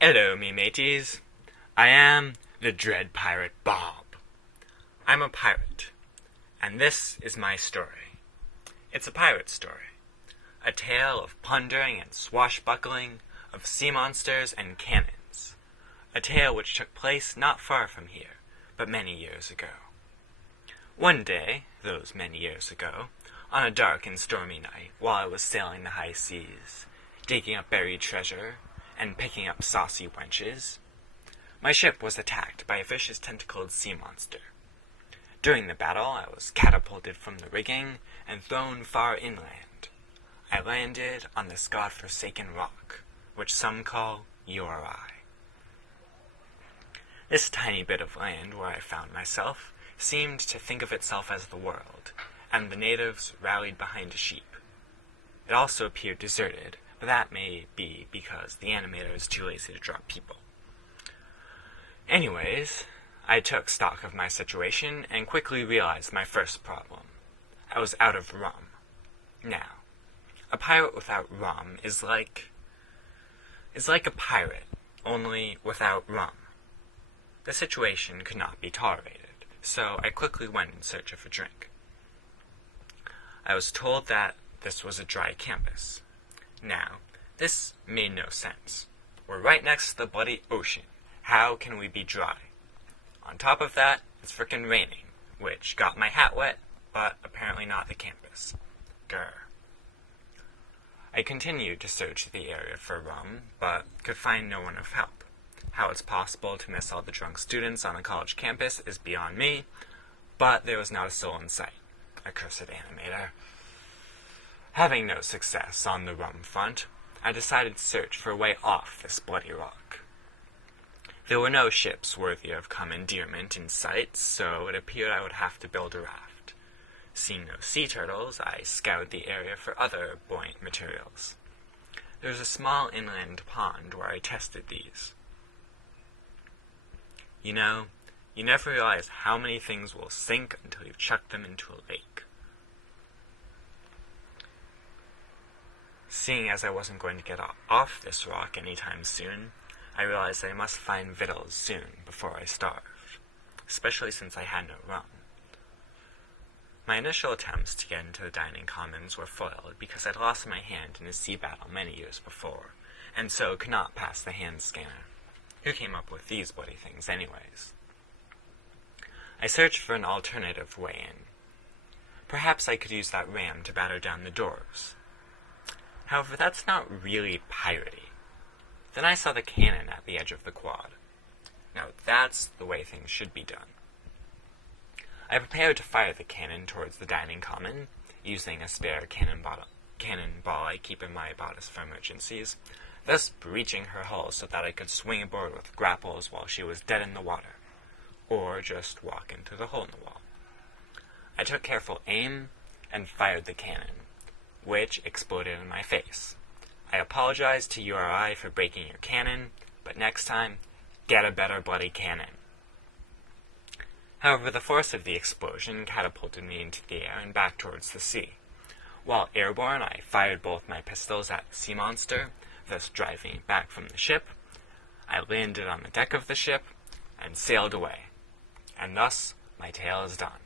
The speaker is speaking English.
Hello, me mateys. I am the Dread Pirate Bob. I'm a pirate, and this is my story. It's a pirate story. A tale of plundering and swashbuckling, of sea monsters and cannons. A tale which took place not far from here, but many years ago. One day, those many years ago, on a dark and stormy night, while I was sailing the high seas, digging up buried treasure, and picking up saucy wenches, my ship was attacked by a vicious tentacled sea monster. During the battle, I was catapulted from the rigging and thrown far inland. I landed on this god-forsaken rock, which some call URI. This tiny bit of land where I found myself seemed to think of itself as the world, and the natives rallied behind a sheep. It also appeared deserted, but that may be because the animator is too lazy to draw people. Anyways, I took stock of my situation and quickly realized my first problem. I was out of rum. Now, a pirate without rum is like a pirate, only without rum. The situation could not be tolerated, so I quickly went in search of a drink. I was told that this was a dry campus. Now, this made no sense. We're right next to the bloody ocean. How can we be dry? On top of that, it's frickin' raining, which got my hat wet, but apparently not the campus. Grr. I continued to search the area for rum, but could find no one of help. How it's possible to miss all the drunk students on a college campus is beyond me, but there was not a soul in sight. Accursed animator. Having no success on the rum front, I decided to search for a way off this bloody rock. There were no ships worthy of commandeerment in sight, so it appeared I would have to build a raft. Seeing no sea turtles, I scoured the area for other buoyant materials. There was a small inland pond where I tested these. You know, you never realize how many things will sink until you've chucked them into a lake. Seeing as I wasn't going to get off this rock anytime soon, I realized I must find victuals soon before I starved, especially since I had no rum. My initial attempts to get into the dining commons were foiled because I'd lost my hand in a sea battle many years before, and so could not pass the hand scanner. Who came up with these bloody things anyways? I searched for an alternative way in. Perhaps I could use that ram to batter down the doors. However, that's not really piratey. Then I saw the cannon at the edge of the quad. Now that's the way things should be done. I prepared to fire the cannon towards the dining common, using a spare cannonball I keep in my bodice for emergencies, thus breaching her hull so that I could swing aboard with grapples while she was dead in the water, or just walk into the hole in the wall. I took careful aim and fired the cannon, which exploded in my face. I apologize to URI for breaking your cannon, but next time, get a better bloody cannon. However, the force of the explosion catapulted me into the air and back towards the sea. While airborne, I fired both my pistols at the sea monster, thus driving it back from the ship. I landed on the deck of the ship and sailed away. And thus, my tale is done.